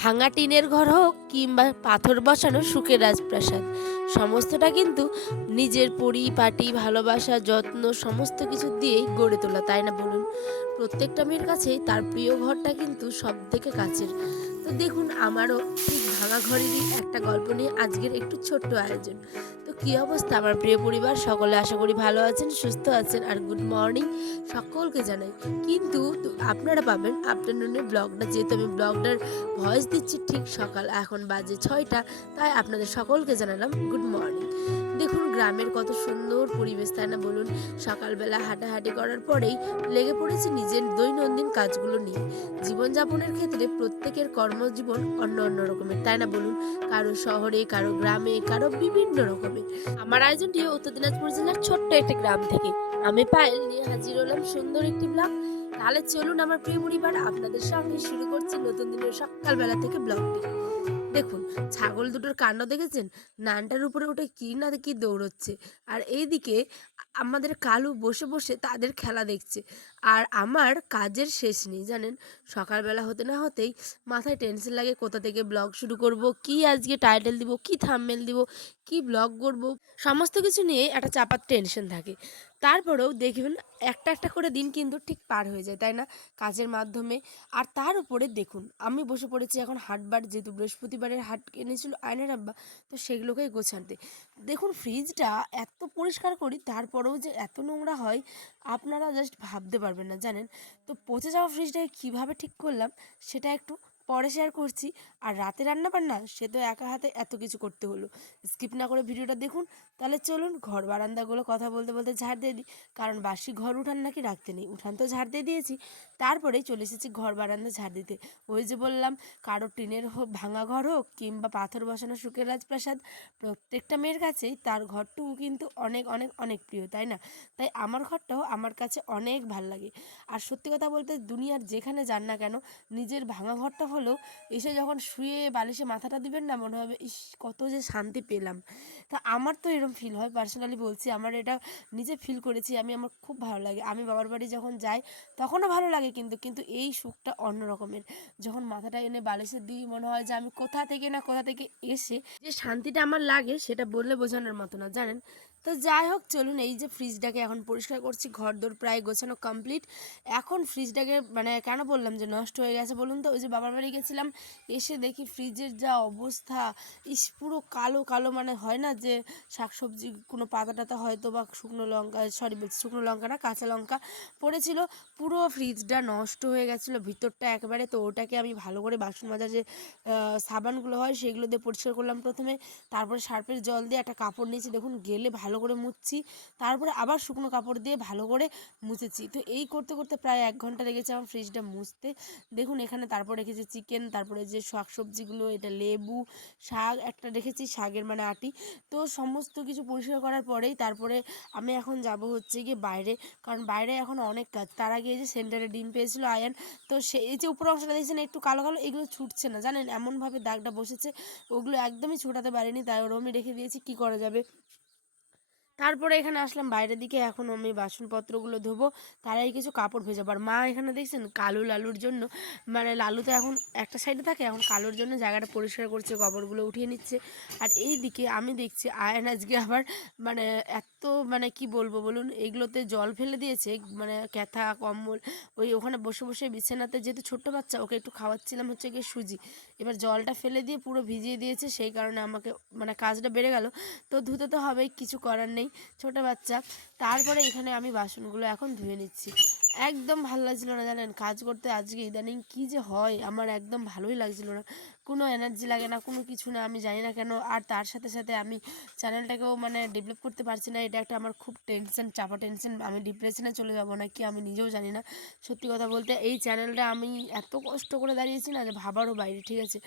ভাঙা টিনের ঘর হোক কিংবা পাথর বসানো সুখের রাজপ্রাসাদ, সমস্তটা কিন্তু নিজের পরিপাটি, ভালোবাসা, যত্ন, সমস্ত কিছু দিয়েই গড়ে তোলা, তাই না বলুন? প্রত্যেকটা মেয়ের কাছেই তার প্রিয় ঘরটা কিন্তু সব থেকে কাছের। তো দেখুন, আমারও ঠিক ভাঙা ঘরেরই একটা গল্প নিয়ে আজকের একটু ছোট্ট আয়োজন। তো কী অবস্থা? আমার প্রিয় পরিবার, সকলে আশা করি ভালো আছেন, সুস্থ আছেন আর গুড মর্নিং সকলকে জানাই। কিন্তু আপনারা পাবেন আফটারনুনের ব্লগটা। যেহেতু আমি ব্লগটার ভয়েস দিচ্ছি ঠিক সকাল এখন বাজে ছয়টা, তাই আপনাদের সকলকে জানালাম গুড মর্নিং দেখুন গ্রামের কত সুন্দর পরিবেশ, তাই না? বলুন, সকালবেলা হাঁটাহাঁটি করার পরেই লেগে পড়েছে নিজের দৈনন্দিন কাজগুলো নিয়ে। জীবনযাপনের ক্ষেত্রে প্রত্যেকের কর্মজীবন অন্য অন্য রকমের, তাই না? বলুন, কারও শহরে, কারও গ্রামে, কারও বিভিন্ন রকমের। আমার আয়োজনটি উত্তর দিনাজপুর জেলার ছোট্ট একটি গ্রাম থেকে। আমি পায়েল নিয়ে হাজির হলাম সুন্দর একটি ব্লগ। তাহলে চলুন, আমার প্রিয় পরিবার, আপনাদের সঙ্গে শুরু করছি নতুন দিনের সকালবেলা থেকে ব্লগটি। দেখুন, ছাগল দুটোর কাণ্ড দেখেছেন? নানটার উপরে ওটা কি না কি দৌড়চ্ছে। আর এইদিকে আমাদের কালু বসে বসে তাদের খেলা দেখছে। আর আমার কাজের শেষ নেই, জানেন? সকালবেলা হতে না হতেই মাথায় টেনশন লাগে কোথা থেকে ব্লগ শুরু করব, কি আজকে টাইটেল দিব, কি থামমেল দিব, কি ব্লগ করব, সমস্ত কিছু নিয়ে একটা চাপার টেনশন থাকে। তারপরেও দেখবেন একটা একটা করে দিন কিন্তু ঠিক পার হয়ে যায়, তাই না? কাজের মাধ্যমে। আর তার উপরে দেখুন, আমি বসে পড়েছি এখন হাটবার, যেহেতু বৃহস্পতিবারের হাট এনেছিল আয়নার আব্বা, তো সেগুলোকেই গোছাতে। দেখুন ফ্রিজটা এত পরিষ্কার করি, তারপরেও যে এত নোংরা হয়, আপনারা জাস্ট ভাবতে পারবেন না, জানেন? তো পচে যাওয়া ফ্রিজটাকে কীভাবে ঠিক করলাম সেটা একটু পরে শেয়ার করছি। আর রাতে রান্না বান্না, সে তো একা হাতে এত কিছু করতে হলো। স্কিপ না করে ভিডিওটা দেখুন। তাহলে চলুন ঘর বারান্দাগুলো কথা বলতে বলতে ঝাড় দিয়ে দিই। কারণ বাসি ঘর উঠান নাকি রাখতে নেই। উঠান তো ঝাড় দিয়ে দিয়েছি। তারপরেই চলে এসেছি ঘর বারান্দা ঝাড় দিতে। ওই যে বললাম, কারও টিনের হোক ভাঙা ঘর হোক কিংবা পাথর বসানো সুখের রাজপ্রাসাদ, প্রত্যেকটা মেয়ের কাছেই তার ঘরটুকু কিন্তু অনেক অনেক অনেক প্রিয়, তাই না? তাই আমার ঘরটাও আমার কাছে অনেক ভালো লাগে। আর সত্যি কথা বলতে দুনিয়ার যেখানে যান না কেন, নিজের ভাঙা ঘরটা হলেও এসে যখন শুয়ে বালিশে মাথাটা দিবেন না, মনে হবে, ইস, কত যে শান্তি পেলাম। তা আমার তো এরকম ফিল হয় পার্সোনালি বলছি, আমার এটা নিজে ফিল করেছি, আমি, আমার খুব ভালো লাগে। আমি বাবার বাড়ি যখন যাই, তখনও ভালো লাগে কিন্তু কিন্তু এই সুখটা অন্য রকমের। যখন মাথাটা এনে বালিশে দিই মনে হয় যে আমি কোথা থেকে না কোথা থেকে এসে যে শান্তিটা আমার লাগে সেটা বললে বোঝানোর মতো না, জানেন? তো যাই হোক, চলুন এই যে ফ্রিজটাকে এখন পরিষ্কার করছি ঘর দোর প্রায় গোছানো কমপ্লিট এখন ফ্রিজটাকে মানে কেন বললাম যে নষ্ট হয়ে গেছে বলুন তো? ওই যে বাবার বাড়ি গেছিলাম, এসে দেখি ফ্রিজের যা অবস্থা, ইস, পুরো কালো কালো মানে হয় না যে শাকসবজি, কোনো পাতা টাতা হয়তো বা শুকনো লঙ্কা সরি বলছি শুকনো লঙ্কা না, কাঁচা লঙ্কা পড়েছিল। পুরো ফ্রিজটা নষ্ট হয়ে গেছিল, ভিতরটা একেবারে তো ওটাকে আমি ভালো করে বাসন মাজার যে সাবানগুলো হয় সেগুলো দিয়ে পরিষ্কার করলাম প্রথমে। তারপরে সার্ফের জল দিয়ে একটা কাপড় নিয়েছি, দেখুন গেলে ভালো করে মুছছি। তারপরে আবার শুকনো কাপড় দিয়ে ভালো করে মুছেছি। তো এই করতে করতে প্রায় এক ঘণ্টা লেগেছে আমার ফ্রিজটা মুছতে। দেখুন, এখানে তারপর রেখেছি চিকেন তারপরে যে শাক সবজিগুলো এটা লেবু, শাক, একটা রেখেছি শাকের মানে আটি। তো সমস্ত কিছু পরিষ্কার করার পরেই তারপরে আমি এখন যাব হচ্ছে গিয়ে বাইরে। কারণ বাইরে এখন অনেক কাজ। তার আগে যে সেন্টারে ডিম পেয়েছিল আয়ান। তো সে, এই যে উপর অংশটা দেখছেন, একটু কালো কালো, এগুলো ছুটছে না। জানেন, এমনভাবে দাগটা বসেছে। ওগুলো একদমই ছুটাতে পারিনি, তাই ওরমই রেখে দিয়েছি। কি করা যাবে? তারপরে এখানে আসলাম, বাইরের দিকে এখন আমি বাসনপত্রগুলো ধোবো, তারাই কিছু কাপড় ভেজাবো আর মা এখানে দেখছেন কালো লালুর জন্য মানে লালু তো এখন একটা সাইডে থাকে, এখন কালোর জন্য জায়গাটা পরিষ্কার করছে কাপড়গুলো উঠিয়ে নিচ্ছে, আর এই দিকে আমি দেখছি আয়ন আজকে আবার মানে এত মানে কি বলব বলুন, এগুলোতে জল ফেলে দিয়েছে মানে ক্যাথা কম্বল, ওই ওখানে বসে বসে বিছানাতে যেহেতু ছোট্ট বাচ্চা, ওকে একটু খাওয়াচ্ছিলাম হচ্ছে গিয়ে সুজি, এবার জলটা ফেলে দিয়ে পুরো ভিজিয়ে দিয়েছে, সেই কারণে আমাকে মানে কাজটা বেড়ে গেল, তো ধুতে তো হবেই, কিছু করার নেই ছোট বাচ্চা। তারপরে এখানে আমি বাসনগুলো এখন ধুয়ে নিচ্ছি। একদম ভালো লাগছিল না জানেন? কাজ করতে আজকে ইদানিং কী যে হয়? আমার একদম ভালোই লাগছিল না। কোনো এনার্জি লাগে না, কোনো কিছু না, আমি জানি না কেন। আর তার সাথে সাথে আমি চ্যানেলটাকেও মানে ডেভেলপ করতে পারছি না, এটা একটা আমার খুব টেনশন চাপা টেনশন আমি ডিপ্রেশনে চলে যাব না কি আমি নিজেও জানি না। সত্যি কথা বলতে এই চ্যানেলটা আমি এত কষ্ট করে দাঁড়িয়েছি না যে ভাবারও বাইরে, ঠিক আছে?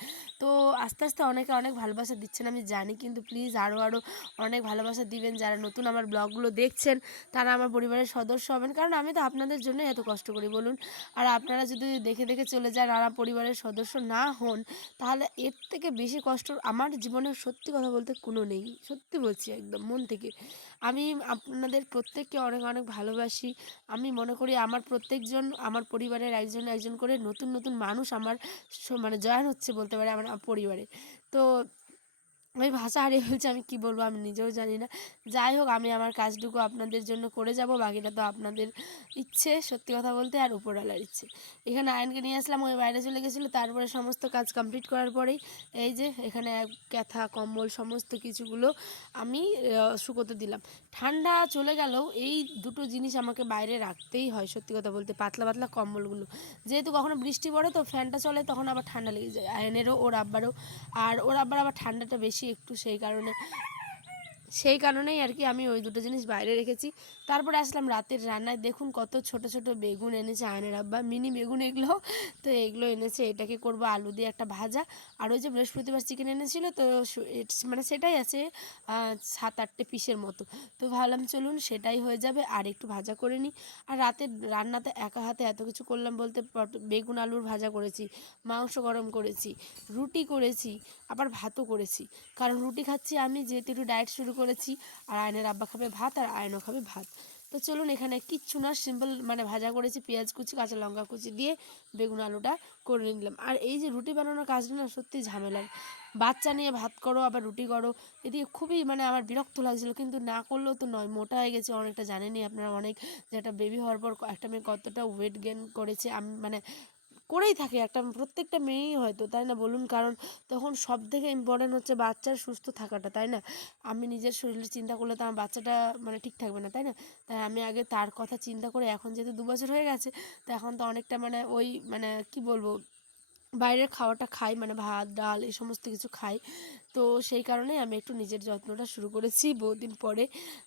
তো আস্তে আস্তে অনেকে অনেক ভালোবাসা দিচ্ছেন, আমি জানি, কিন্তু প্লিজ আরও আরও অনেক ভালোবাসা দিবেন। যারা নতুন আমার ব্লগগুলো দেখছেন, তারা আমার পরিবারের সদস্য হবেন, কারণ আমি তো আপনাদের জন্য এত কষ্ট করি, বলুন। আর আপনারা যদি দেখে দেখে চলে যান, আর পরিবারের সদস্য না হন তাহলে এর থেকে বেশি কষ্ট আমার জীবনে সত্যি কথা বলতে কোনো নেই। সত্যি বলছি একদম, মন থেকে। আমি আপনাদের প্রত্যেককে অনেক অনেক ভালোবাসি। আমি মনে করি আমার প্রত্যেকজন, আমার পরিবারের একজন একজন করে নতুন নতুন মানুষ আমার মানে জয়েন হচ্ছে বলতে পারে আমার পরিবারে। তো আমি ভাষা হারিয়ে ফেলছি, আমি কি বলব আমি নিজেও জানি না। যাই হোক, আমি আমার কাজটুকু আপনাদের জন্য করে যাব, বাকিটা তো আপনাদের ইচ্ছে, সত্যি কথা বলতে, আর উপরওয়ালার ইচ্ছে। এখানে আয়নকে নিয়ে আসলাম ওই বাইরে চলে গেছিল, তারপরে সমস্ত কাজ কমপ্লিট করার পরেই, এই যে, এখানে ক্যাথা, কম্বল, সমস্ত কিছুগুলো আমি শুকোতে দিলাম। ঠান্ডা চলে গেলেও এই দুটো জিনিস আমাকে বাইরে রাখতেই হয়, সত্যি কথা বলতে, পাতলা পাতলা কম্বলগুলো। যেহেতু কখনো বৃষ্টি পড়ে তো ফ্যানটা চলে, তখন আবার ঠান্ডা লেগে যায়। আয়নেরও, ওর আব্বারও। আর ওর আব্বার আবার ঠান্ডাটা বেশি একটু সেই কারণে সেই কারণেই আর কি আমি ওই দুটো জিনিস বাইরে রেখেছি। তারপরে আসলাম রাতের রান্নায়। দেখুন কত ছোট ছোট বেগুন এনেছে আয়নের আব্বা। মিনি বেগুন এগুলো। তো এগুলো এনেছে। এটাকে করব আলু দিয়ে একটা ভাজা। আর ওই যে বৃহস্পতিবার চিকেন এনেছিল, তো মানে সেটাই আছে সাত আটটে পিসের মতো। তো ভাবলাম চলুন সেটাই হয়ে যাবে, আর একটু ভাজা করে নিই। আর রাতের রান্নাতে একা হাতে এত কিছু করলাম বলতে বেগুন, আলুর ভাজা করেছি, মাংস গরম করেছি, রুটি করেছি, আবার ভাতও করেছি। কারণ রুটি খাচ্ছি আমি, যেহেতু একটু ডায়েট শুরু করেছি। আর আয়নের আব্বা খাবে ভাত আর আয়নও খাবে ভাত। তো চলুন এখানে কিচ্ছু না, সিম্পল মানে ভাজা করেছি, পেঁয়াজ কুচি, কাঁচা লঙ্কা কুচি দিয়ে বেগুন আলুটা করে নিলাম। আর এই যে রুটি বানানোর কাজটা না সত্যি ঝামেলার। বাচ্চা নিয়ে ভাত করো, আবার রুটি করো এদিকে খুবই মানে আমার বিরক্ত লাগছিল। কিন্তু না করলেও তো নয়, মোটা হয়ে গেছে, অনেকটা জানেনই আপনারা অনেক। যে একটা বেবি হওয়ার পর একটা মেয়ে কতটা ওয়েট গেন করেছে, আমি মানে করেই থাকে। একটা প্রত্যেকটা মেয়েই হয়তো, তাই না বলুন? কারণ তখন সব থেকে ইম্পর্টেন্ট হচ্ছে বাচ্চার সুস্থ থাকাটা, তাই না? আমি নিজের শরীরের চিন্তা করলে তো আমার বাচ্চাটা মানে ঠিক থাকবে না, তাই না? তাই আমি আগে তার কথা চিন্তা করে, এখন যেহেতু দু বছর হয়ে গেছে, তো এখন তো অনেকটা মানে ওই মানে কি বলব? বাইরের খাওয়াটা খাই মানে ভাত, ডাল এই সমস্ত কিছু খাই। তো সেই কারণে আমি একটু নিজের যত্নটা শুরু করেছি বহুদিন পরে।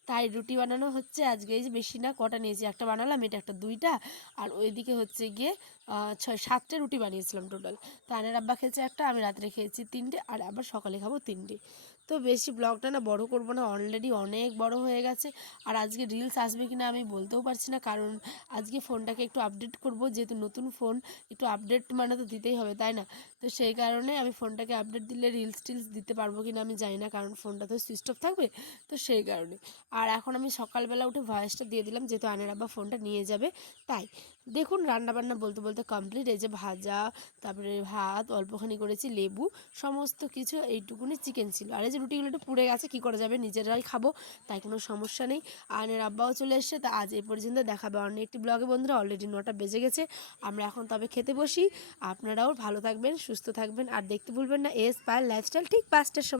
তাই রুটি বানানো হচ্ছে। আজকে এই যে বেশি না, কটা নিয়েছি? একটা বানালাম, এটা একটা দুইটা। আর ওইদিকে হচ্ছে গিয়ে ছয়, সাতটা রুটি বানিয়েছিলাম টোটাল তো আব্বা খেয়েছে একটা, আমি রাত্রে খেয়েছি তিনটে, আর আবার সকালে খাব তিনটে। তো বেশি ব্লগটা না বড় করব না অলরেডি অনেক বড় হয়ে গেছে। আর আজকে রিলস আসবে কিনা আমি বলতেও পারছি না, কারণ আজকে ফোনটাকে একটু আপডেট করব, যেহেতু নতুন ফোন একটু আপডেট মানে তো দিতেই হবে, তাই না? তো সেই কারণে আমি ফোনটাকে আপডেট দিলে রিলস টিলস দিতে পারব কিনা আমি জানি না, কারণ ফোনটা তো সুইচ অফ থাকবে, তো সেই কারণে। আর এখন আমি সকালবেলা উঠে ভয়েসটা দিয়ে দিলাম, যেহেতু আনের আব্বা ফোনটা নিয়ে যাবে, তাই। দেখুন রান্নাবান্না বলতে বলতে কমপ্লিট এই যে ভাজা, তারপরে ভাত, অল্পখানি করেছি, লেবু, সমস্ত কিছু এইটুকুনি চিকেন ছিল। আর এই যে রুটিগুলো একটু পুড়ে গেছে, কী করা যাবে? নিজেরাই খাব, তাই কোনো সমস্যা নেই। আয়নের আব্বাও চলে এসছে, তা আজ এই পর্যন্ত দেখাবে অন্য একটি ব্লগে বন্ধুরা। অলরেডি নটা বেজে গেছে, আমরা এখন তবে খেতে বসি। আপনারাও ভালো থাকবেন, সুস্থ থাকবেন, আর দেখতে ভুলবেন না এস পায়ের লাইফস্টাইল ঠিক পাঁচটার সময়।